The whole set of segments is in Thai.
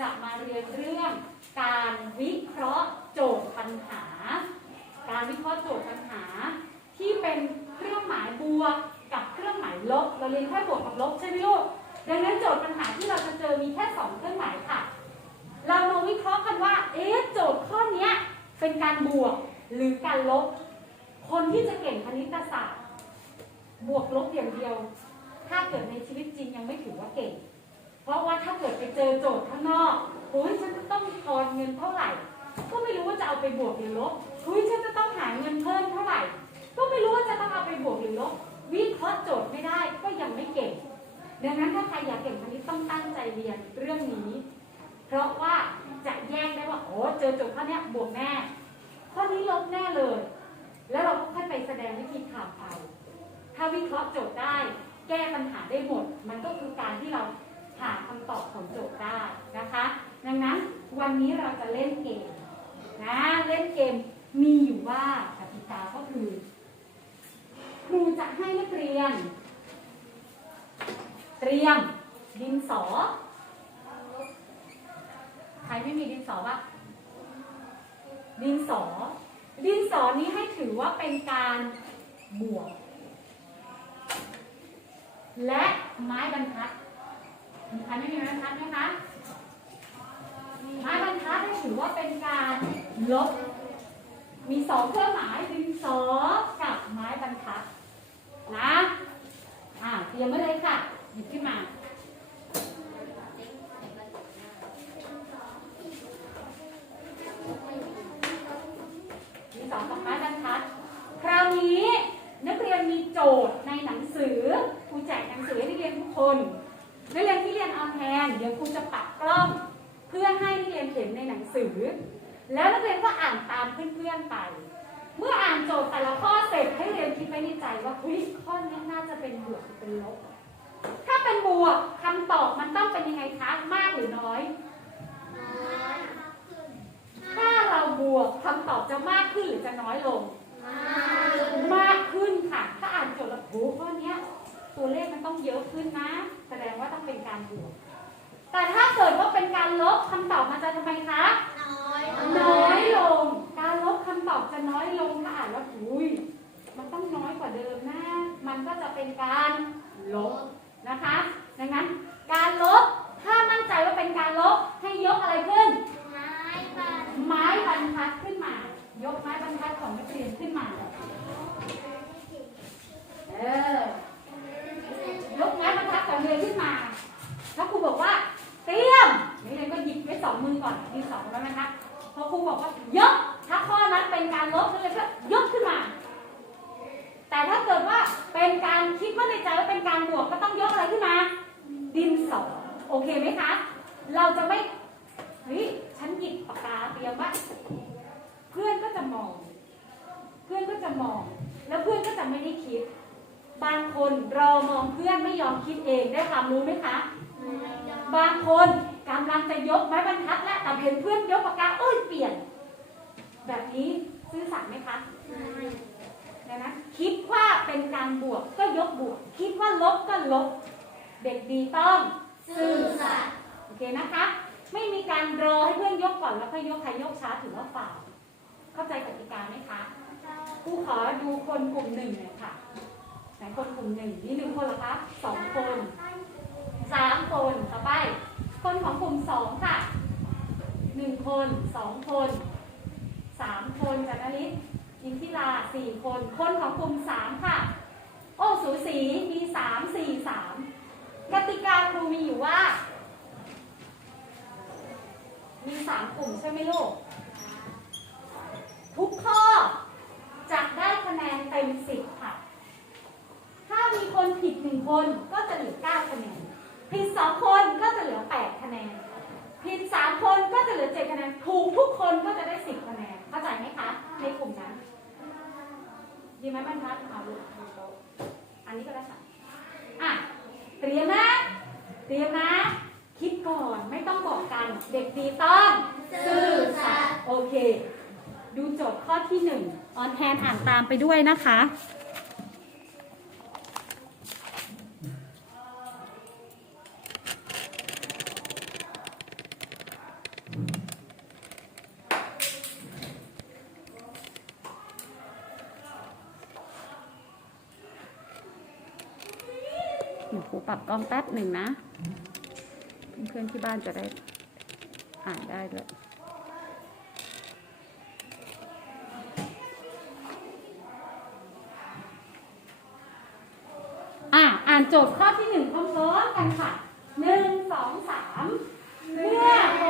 จะมาเรียนเรื่องการวิเคราะห์โจทย์ปัญหา การวิเคราะห์โจทย์ปัญหา ที่เป็นเครื่องหมายบวกกับเครื่องหมายลบ เราเรียนแค่บวกกับลบใช่ไหมลูก ดังนั้นโจทย์ปัญหาที่เราจะเจอมีแค่สองเครื่องหมายค่ะ เรามาวิเคราะห์กันว่า เอ๊ะ โจทย์ข้อนี้เป็นการบวกหรือการลบ คนที่จะเก่งคณิตศาสตร์ บวกลบอย่างเดียว ถ้าเกิดในชีวิตจริงยังไม่ถือว่าเก่ง ราะว่าถ้าเกิดไปเจอโจทย์ข้างนอกโอ้ยฉันจะต้องทอนเงินเท่าไหร่ ก็ไม่รู้ว่าจะเอาไปบวกหรือลบเฮ้ยฉันจะต้องหาเงินเพิ่มเท่าไหร่ ก็ไม่รู้ว่าจะต้องเอาไปบวกหรือลบ วิเคราะห์โจทย์ไม่ได้ก็ยังไม่เก่ง ดังนั้นถ้าใครอยากเก่งคณิตต้องตั้งใจเรียนเรื่องนี้ เพราะว่าจะแยกได้ว่าโอ้เจอโจทย์ข้อนี้บวกแน่ข้อนี้ลบแน่เลย แล้วเราก็ค่อยไปแสดงวิธีถามเอาถ้าวิเคราะห์โจทย์ได้ แก้ปัญหาได้หมด มันก็คือการที่เรา หาคำตอบของโจทย์ได้นะคะ ดังนั้นวันนี้เราจะเล่นเกมนะเล่นเกมมีอยู่ว่ากติกาก็คือครูจะให้นักเรียน เตรียมดินสอ ใครไม่มีดินสอบ้างดินสอ ดินสอนี้ให้ถือว่าเป็นการบวก และไม้บรรทัด มีใครไม่มีไม้บรรทัดไหมคะไม้บรรทัดถือว่าเป็นการลบ มีสองเครื่องหมายดินสอกับไม้บรรทัดนะอ่าเตรียมไว้เลยค่ะ หยิบขึ้นมา มีสองกับไม้บรรทัด คราวนี้นักเรียนมีโจทย์ในหนังสือครูแจกหนังสือให้นักเรียนทุกคน นักเรียนที่เรียนออนแทนเดี๋ยวครูจะปักกล้อง เพื่อให้นักเรียนเห็นในหนังสือ แล้วนักเรียนก็อ่านตามเพื่อนๆไป เมื่ออ่านโจทย์แต่ละข้อเสร็จให้เรียนคิดไว้ในใจว่าเฮ้ยข้อนี้น่าจะ เป็นบวกหรือเป็นลบ ถ้าเป็นบวกคำตอบมันต้องเป็นยังไงคะ มากหรือน้อย ถ้าเราบวกคำตอบจะมากขึ้นหรือจะน้อยลง มากขึ้นค่ะ ถ้าอ่านโจทย์แล้วโหข้อเนี้ยตัวเลขมันต้องเยอะขึ้นนะ แสดงว่าต้องเป็นการบวก แต่ถ้าเกิดว่าเป็นการลบคำตอบมันจะทำไมคะน้อยลง การลบคำตอบจะน้อยลงถ้าอ่านแล้วอุ้ย มันต้องน้อยกว่าเดิมนะ มันก็จะเป็นการลบนะคะ ดังนั้นการลบ ถ้ามั่นใจว่าเป็นการลบ ให้ยกอะไรขึ้นไม้บรรทัดขึ้นมา ยกไม้บรรทัดของนักเรียนขึ้นมา เออยกไม้บรรทัดของเรียนขึ้นมา แล้วครูบอกว่า เตรียมนักเรียนก็หยิบไว้สองมือก่อนมีสองแล้วนะคะพอครูบอกว่ายก ถ้าข้อนั้นเป็นการลบนักเรียนก็ยกขึ้นมา แต่ถ้าเกิดว่าเป็นการคิดว่าในใจว่าเป็นการบวกก็ต้องยกอะไรขึ้นมา ดินสอ โอเคไหมคะ เราจะไม่ เฮ้ย ฉันหยิบปากกาเตรียมว่าเพื่อนก็จะมอง เพื่อนก็จะมอง แล้วเพื่อนก็จะไม่ได้คิด บางคนรอมองเพื่อนไม่ยอมคิด เองได้ความรู้ไหมคะ บางคนกำลังจะยกไม้บรรทัดแล้วแต่เห็นเพื่อนยกปากกาเอ้ยเปลี่ยน แบบนี้ซื่อสัตย์ไหมคะดังนั้นคิดว่าเป็นการบวกก็ยกบวก คิดว่าลบก็ลบ เด็กดีต้องซื่อสัตย์โอเคนะคะ ไม่มีการรอให้เพื่อนยกก่อนแล้วค่อยยกใครยกช้าถือว่าฝ่าวเข้าใจกติกาไหมคะครูขอดูคนกลุ่มหนึ่งหน่อยค่ะ ไหนคนกลุ่มหนึ่งนี่หนึ่งคนเหรอคะสองคนสามคนต่อไป คนของกลุ่มสองค่ะหนึ่งคนสองคนสามคนจันทริศยินทิลาสี่คน คนของกลุ่มสามค่ะ โอ้สูสีมีสามสี่สามกติกาครูมีอยู่ว่า มีสามกลุ่มใช่ไหมลูก ทุกข้อจะได้คะแนนเต็มสิบ มีคนผิดหนึ่งคนก็จะเหลือเก้าคะแนน ผิดสองคนก็จะเหลือแปดคะแนน ผิดสามคนก็จะเหลือเจ็ดคะแนน ถูกทุกคนก็จะได้สิบคะแนน เข้าใจไหมคะ ในกลุ่มนั้น ดีไหมบรรทัดเอาลูกโตอันนี้ก็ได้ค่ะอะ เตรียมนะ เตรียมนะ คิดก่อน ไม่ต้องบอกกัน เด็กดีต้องซื่อสัตย์โอเค ดูโจทย์ข้อที่หนึ่งออนแทนอ่านตามไปด้วยนะคะ เดี๋ยวครูปรับกล้องแป๊บ หนึ่งนะ เพื่อนๆที่บ้านจะได้อ่านได้ด้วยอะอ่านโจทย์ข้อที่หนึ่งพร้อมๆกันค่ะหนึ่งสองสามเมื่อโอ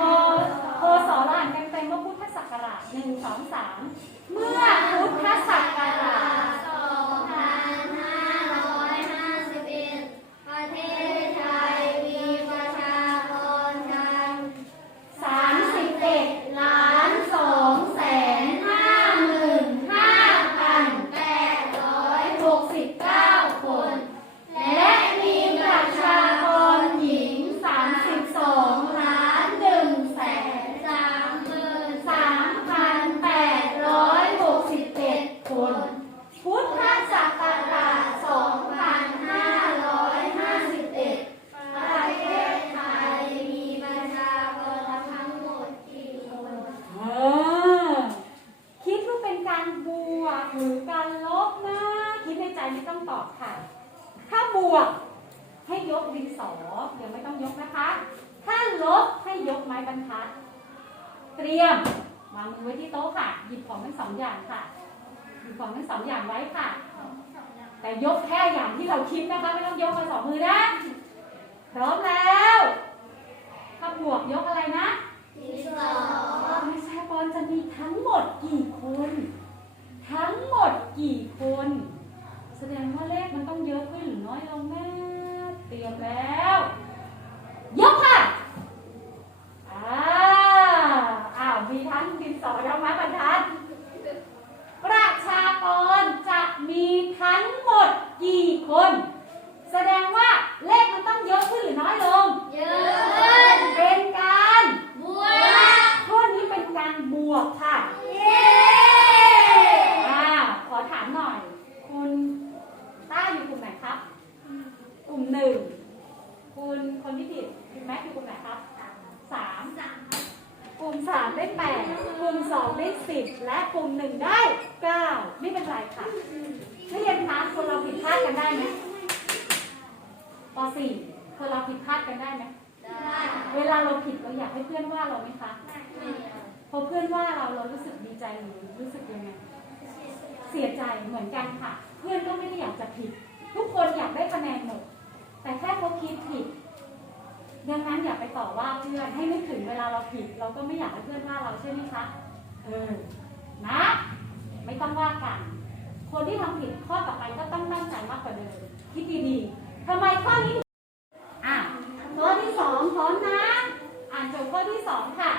โอสอเราอ่านเต็มๆว่าพุทธศักราชหนึ่งสองสามเมื่อพุทธศักราช สองพันห้าร้อยห้าสิบเอ็ดประเทศไทยมีประชากรกัน สามสิบเอ็ดล้านสองแสนห้าหมื่นห้าพัน แปดร้อย หกสิบเก้าคน และมีประชากรหญิงสามสิบสองล้านหนึ่งแสน สามหมื่น สามพันแปดร้อยหกสิบเอ็ดคน พุทธศักราชสองพันห้าร้อยห้าสิบเอ็ด ประเทศไทยมีประชากรทั้งหมดกี่คน เออคิดว่าเป็นการบวกหรือการลบนะ คิดในใจไม่ต้องตอบค่ะ ถ้าบวกให้ยกดินสอเดี๋ยวไม่ต้องยกนะคะ ถ้าลบให้ยกไม้บรรทัด เตรียมวางมือไว้ที่โต๊ะค่ะ หยิบของทั้งสองอย่างค่ะ หยิบของทั้งสองอย่างไว้ค่ะ แต่ยกแค่อย่างที่เราคิดนะคะ ไม่ต้องยกมาสองมือนะ พร้อมแล้วถ้าบวกยกอะไรนะที่สองประชากรจะมีทั้งหมดกี่คน ทั้งหมดกี่คน แสดงว่าเลขมันต้องเยอะขึ้นหรือน้อยลงแม่เตรียมแล้ว ยกค่ะอ่าอ้าว มีทั้งดินสอและไม้บรรทัด ประชากรจะมีทั้งหมดกี่คน แสดงว่าเลขมันต้องเยอะขึ้นหรือน้อยลง เยอะขึ้น เป็นการ บวก ข้อนี้เป็นการบวกค่ะ เย้ อ่า ขอถามหน่อย คุณต้าอยู่กลุ่มไหนครับ กลุ่มหนึ่ง คุณคนที่ผิดคุณแม็กอยู่กลุ่มไหนครับสาม สาม กลุ่ม สามได้แปดกลุ่มสองได้สิบและกลุ่มหนึ่งได้เก้าไม่เป็นไรค่ะนักเรียนคะคนเราผิดพลาดกันได้ไหมปสี่คนเราผิดพลาดกันได้ไหมได้เวลาเราผิดเราอยากให้เพื่อนว่าเราไหมคะพอเพื่อนว่าเราเรารู้สึกดีใจหรือรู้สึกยังไงเสียใจเหมือนกันค่ะ เพื่อนก็ไม่ได้อยากจะผิด ทุกคนอยากได้คะแนนหมดแต่แค่เขาคิดผิด ดังนั้นอย่าไปต่อว่าเพื่อนให้นึกถึงเวลาเราผิด เราก็ไม่อยากให้เพื่อนว่าเราใช่ไหมคะเออนะไม่ต้องว่ากัน คนที่ทำผิดข้อต่อไปก็ต้องตั้งใจมากกว่าเดิมคิดดีๆทำไมข้อนี้อะข้อที่สองพร้อมนะ อ่านจทย์ข้อที่สองค่ะ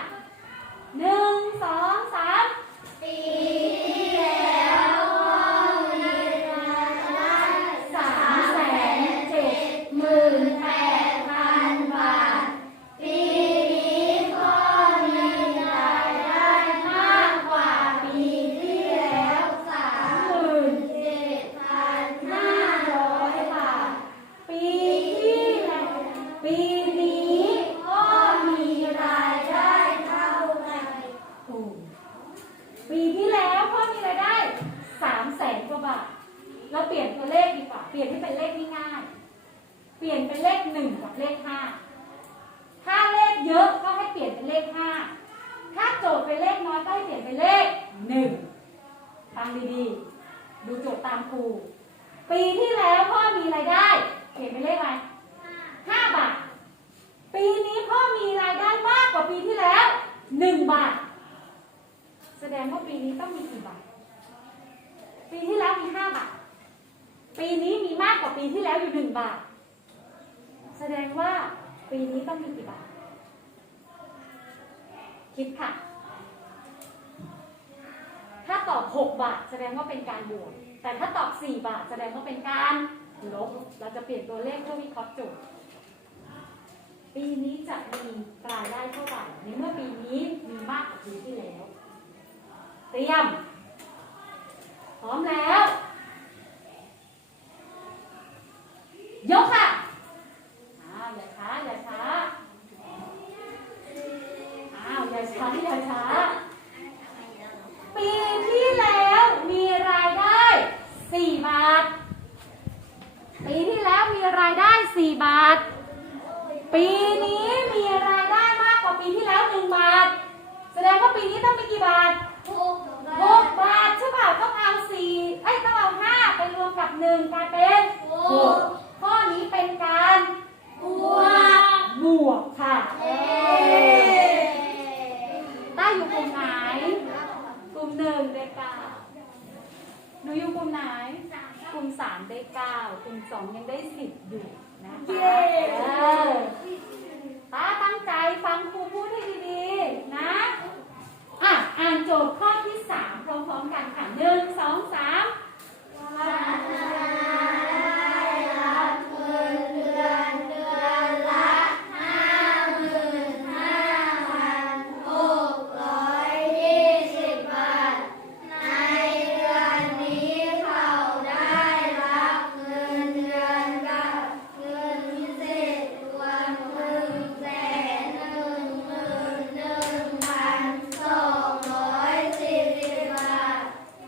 หนึ่งสองสามปี เปลี่ยนเป็นเลขห้าถ้าโจทย์เป็นเลขน้อยก็ให้เปลี่ยนเป็นเลขหนึ่งฟังดีๆ ดูโจทย์ตามครู ปีที่แล้วพ่อมีรายได้เปลี่ยนเป็นเลขอะไรห้าบาท ปีนี้พ่อมีรายได้มากกว่าปีที่แล้วหนึ่งบาท แสดงว่าปีนี้ต้องมีกี่บาท ปีที่แล้วมีห้าบาท ปีนี้มีมากกว่าปีที่แล้วอยู่หนึ่งบาท แสดงว่าปีนี้ต้องมีกี่บาท คิดค่ะ ถ้าตอบหกบาทแสดงว่าเป็นการบวก แต่ถ้าตอบสี่บาทแสดงว่าเป็นการลบ เราจะเปลี่ยนตัวเลขเพื่อวิเคราะห์โจทย์ ปีนี้จะมีรายได้เท่าไหร่ในเมื่อปีนี้มีมากกว่าปีที่แล้ว เตรียม พร้อมแล้ว ยกค่ะอ้าวอย่าช้าอย่าช้าอ้าวอย่าช้าอย่าช้า ปีที่แล้วมีรายได้ 4 บาท ปี ปีที่แล้ว มีรายได้ 4 บาท ปีนี้มีรายได้มากกว่าปีที่แล้ว 1 บาท แสดงว่าปีนี้ต้องเป็นกี่บาทหกบาทใช่ป่ะต้องเอาสี่เอ้ยต้องเอาห้าไปรวมกับหนึ่งกลายเป็นหกข้อนี้เป็นการบวกบวกค่ะต้าอยู่กลุ่มไหน กลุ่มหนึ่งได้เก้าหนูอยู่กลุ่มไหน กลุ่มสามได้เก้ากลุ่มสองยังได้สิบอยู่นะคะเออตาตั้งใจฟังครูพูดให้ดีๆ นะ อะ อ่านโจทย์ข้อที่สามพร้อมๆกันค่ะหนึ่งสองสาม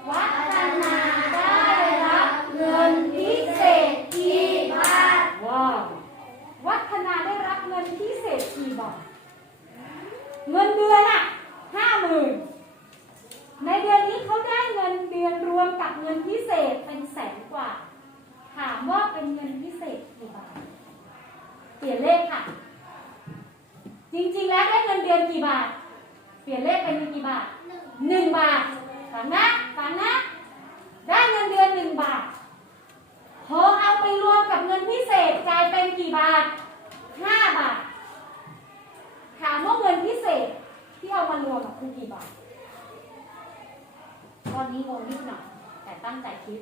วัฒนาได้รับเงินพิเศษกี่บาท ว้าว วัฒนาได้รับเงินพิเศษกี่บาท เงินเดือนอะห้าหมื่นในเดือนนี้เขาได้เงินเดือนรวมกับเงินพิเศษเป็นแสนกว่า ถามว่าเป็นเงินพิเศษกี่บาท เปลี่ยนเลขค่ะ จริงๆ แล้วได้เงินเดือนกี่บาท เปลี่ยนเลขเป็นเงินกี่บาท หนึ่งบาทฝันนะฝันนะ ได้เงินเดือนหนึ่งบาท พอเอาไปรวมกับเงินพิเศษกลายเป็นกี่บาทห้าบาท ถามว่าเงินพิเศษที่เอามารวมอะคือกี่บาท ตอนนี้งงนิดหน่อย แต่ตั้งใจคิด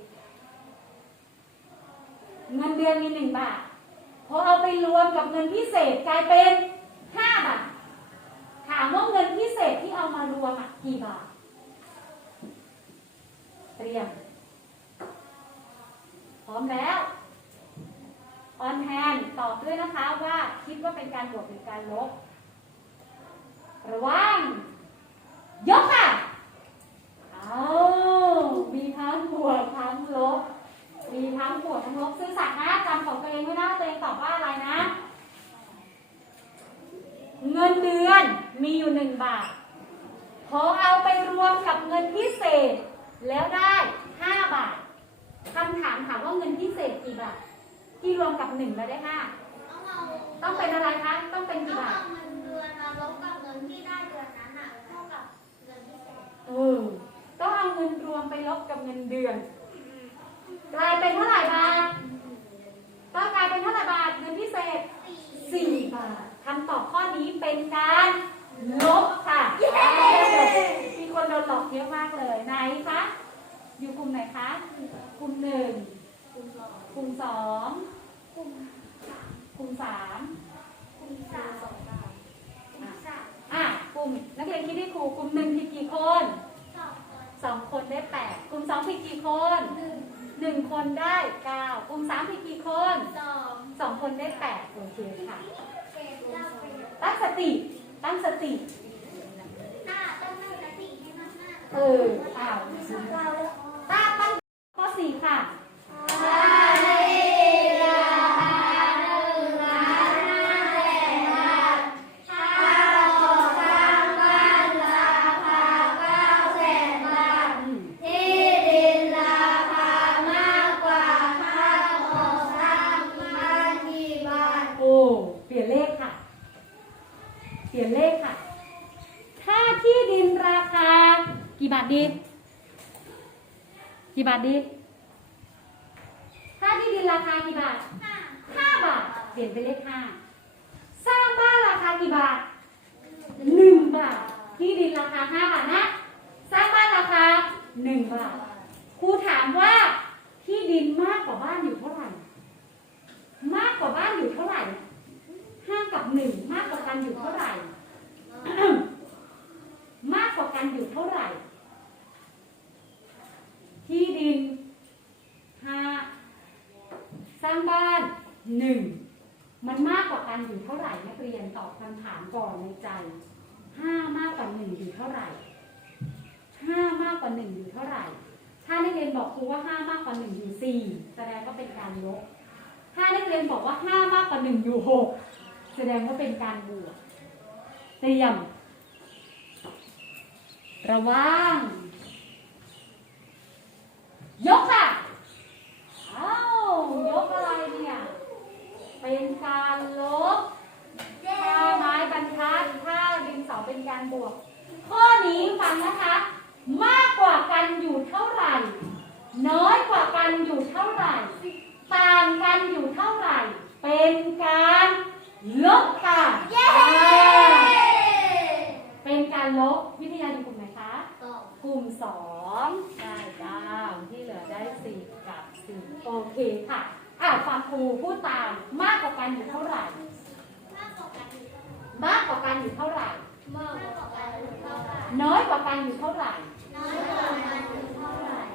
เงินเดือนมีหนึ่งบาทพอเอาไปรวมกับเงินพิเศษกลายเป็นห้าบาทถามว่าเงินพิเศษที่เอามารวมอะกี่บาท เตรียม พร้อมแล้วออนแฮนตอบด้วยนะคะว่าคิดว่าเป็นการบวกหรือการลบระวังยกค่ะเอามีทั้งบวกทั้งลบ มีทั้งบวกทั้งลบซื่อสัตย์นะจำของตัวเองไว้นะตัวเองตอบว่าอะไรนะ เงินเดือน มีอยู่หนึ่งบาทพอเอาไปรวมกับเงินพิเศษ แล้วได้ห้าบาทคำถามถามว่าเงินพิเศษกี่บาท ที่รวมกับหนึ่งแล้วได้ห้าต้องเป็นอะไรคะ ต้องเป็นกี่บาทเออต้องเอาเงินรวมไปลบกับเงินเดือน กลายเป็นเท่าไหร่บาทก็กลายเป็นเท่าไหร่บาทเงินพิเศษสี่บาทคำตอบข้อนี้เป็นการ ลบค่ะมีคนโดนหลอกเยอะมากเลยไหนคะอยู่กลุ่มไหนคะกลุ่มหนึ่งกลุ่มสองกลุ่มสามอะกลุ่มนักเรียนคิดให้ครูกลุ่มหนึ่งผิดกี่คนสองคนได้แปดกลุ่มสองผิดกี่คนหนึ่งคนได้เก้ากลุ่มสามผิดกี่คนสองคนได้แปดโอเคค่ะตั้งสติ ตั้งสติเอออ้าวตา ราคากี่บาทห้าบาท เปลี่ยนเป็นเลขห้าสร้างบ้านราคากี่บาทหนึ่งบาท ที่ดินราคาห้าบาทนะ สร้างบ้านราคาหนึ่งบาท ครูถามว่าที่ดินมากกว่าบ้านอยู่เท่าไหร่ มากกว่าบ้านอยู่เท่าไหร่ห้ากับหนึ่งมากกว่ากันอยู่เท่าไหร่ มากกว่ากันอยู่เท่าไหร่ ที่ดินห้า สร้างบ้านหนึ่งมันมากกว่ากันอยู่เท่าไหร่นักเรียนตอบคำถามก่อนในใจห้ามากกว่าหนึ่งอยู่เท่าไหร่ห้ามากกว่าหนึ่งอยู่เท่าไหร่ ถ้านักเรียนบอกครูว่าห้ามากกว่าหนึ่งอยู่สี่แสดงว่าเป็นการลบถ้านักเรียนบอกว่าห้ามากกว่าหนึ่งอยู่หกแสดงว่าเป็นการบวกเตรียม ระวังยกค่ะ อ้าวยกอะไรเนี่ย เป็นการลบท่าไม้บรรทัดท่าดินสอเป็นการบวก ข้อนี้ฟังนะคะ มากกว่ากันอยู่เท่าไหร่ น้อยกว่ากันอยู่เท่าไหร่ ต่างกันอยู่เท่าไหร่ เป็นการลบค่ะเย้อ่าเป็นการลบวิทยาอยู่กลุ่มไหนคะ กลุ่มสองได้เก้าที่เหลือได้สิบกับสี่ โอเคค่ะ อะฟังครูพูดตามมากกว่ากันอยู่เท่าไหร่ มากกว่ากันอยู่เท่าไหร่น้อยกว่ากันอยู่เท่าไหร่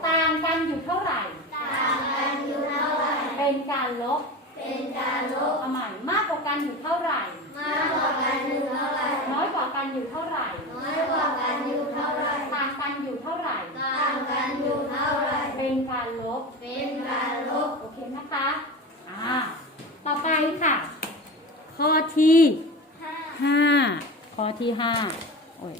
ต่างกันอยู่เท่าไหร่ เป็นการลบ เป็นการลบเอาใหม่มากกว่ากันอยู่เท่าไหร่ มากกว่ากันอยู่เท่าไหร่ น้อยกว่ากันอยู่เท่าไหร่ น้อยกว่ากันอยู่เท่าไหร่ ต่างกันอยู่เท่าไหร่ ต่างกันอยู่เท่าไหร่ เป็นการลบ เป็นการลบ โอเคนะคะ อ่า ต่อไปค่ะ ข้อที่ห้าข้อที่ห้าโอ้ย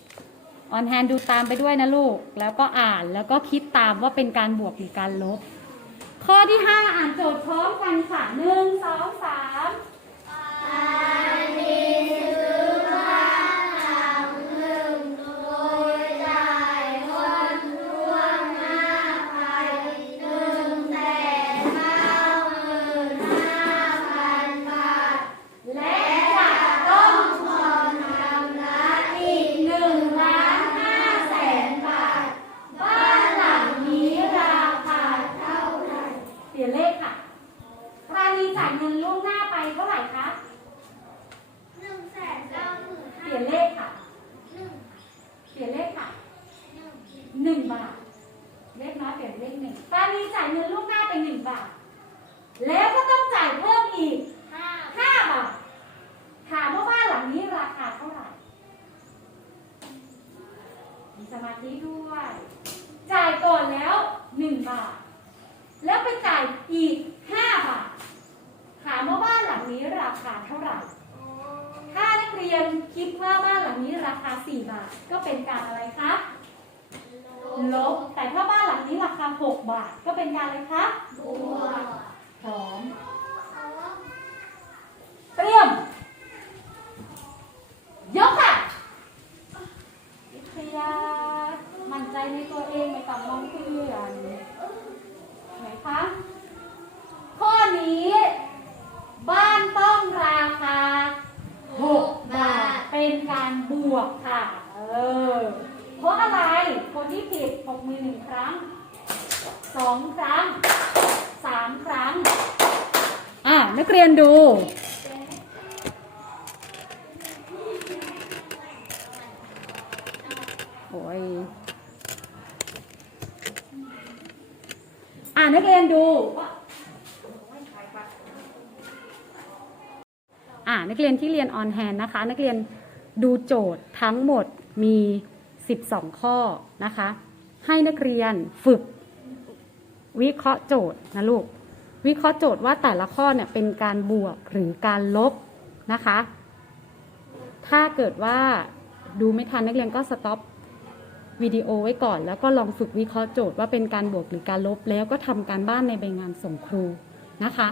ออนแฮนดูตามไปด้วยนะลูก แล้วก็อ่านแล้วก็คิดตามว่าเป็นการบวกหรือการลบ ข้อที่ห้าอ่านโจทย์พร้อมกันค่ะหนึ่งสองสามอันนี้ซื้อบ้านหลังหนึ่งโดยจ่ายคนร่วมหน้าไปหนึ่งแสนเก้าหมื่นห้าพันบาท และจะต้อง ผ่อนชำระอีกหนึ่งล้านห้าแสนบาท บ้านหลังนี้ราคาเท่าไหร่ เปลี่ยนเลขค่ะรานีจ่ายเงินล่วงหน้าไปเท่าไหร่คะ หนึ่งแสนเก้าหมื่น เปลี่ยนเลขค่ะ หนึ่ง เปลี่ยนเลขค่ะ หนึ่ง หนึ่งบาท เลขน้อยเปลี่ยนเลขหนึ่งรานีจ่ายเงินล่วงหน้าไปหนึ่งบาท แล้วก็ต้องจ่ายเพิ่มอีก ห้า ห้าบาท ถามว่าบ้านหลังนี้ราคาเท่าไหร่ นี้ด้วย จ่ายก่อนแล้วหนึ่งบาท แล้วไปจ่ายอีกห้าบาท ถามว่าบ้านหลังนี้ราคาเท่าไหร่ ถ้านักเรียนคิดว่าบ้านหลังนี้ราคา 4 บาท ก็เป็นการอะไรคะ ลบ แต่ถ้าบ้านหลังนี้ราคา 6 บาท ก็เป็นการอะไรคะ บวก พร้อม เตรียม ยกค่ะวิทยา มั่น ในตัวเองไม่ต้องมองเพื่อนไหนคะ ข้อนี้ บ้านต้องราคา6บาทเป็นการบวกค่ะ เออ เพราะอะไร คนที่ผิดปกมือหนึ่งครั้งสองครั้งสามครั้ง อะ นักเรียนดู โอ้ย อ่านักเรียนดูว่าอ่านักเรียนที่เรียนออนแฮนนะคะ นักเรียนดูโจทย์ทั้งหมดมี 12 ข้อนะคะ ให้นักเรียนฝึกวิเคราะห์โจทย์นะลูก วิเคราะห์โจทย์ว่าแต่ละข้อเนี่ยเป็นการบวกหรือการลบนะคะ ถ้าเกิดว่าดูไม่ทันนักเรียนก็สต็อป วิดีโอไว้ก่อน แล้วก็ลองฝึกวิเคราะห์โจทย์ว่าเป็นการบวกหรือการลบ แล้วก็ทำการบ้านในใบงานส่งครูนะคะ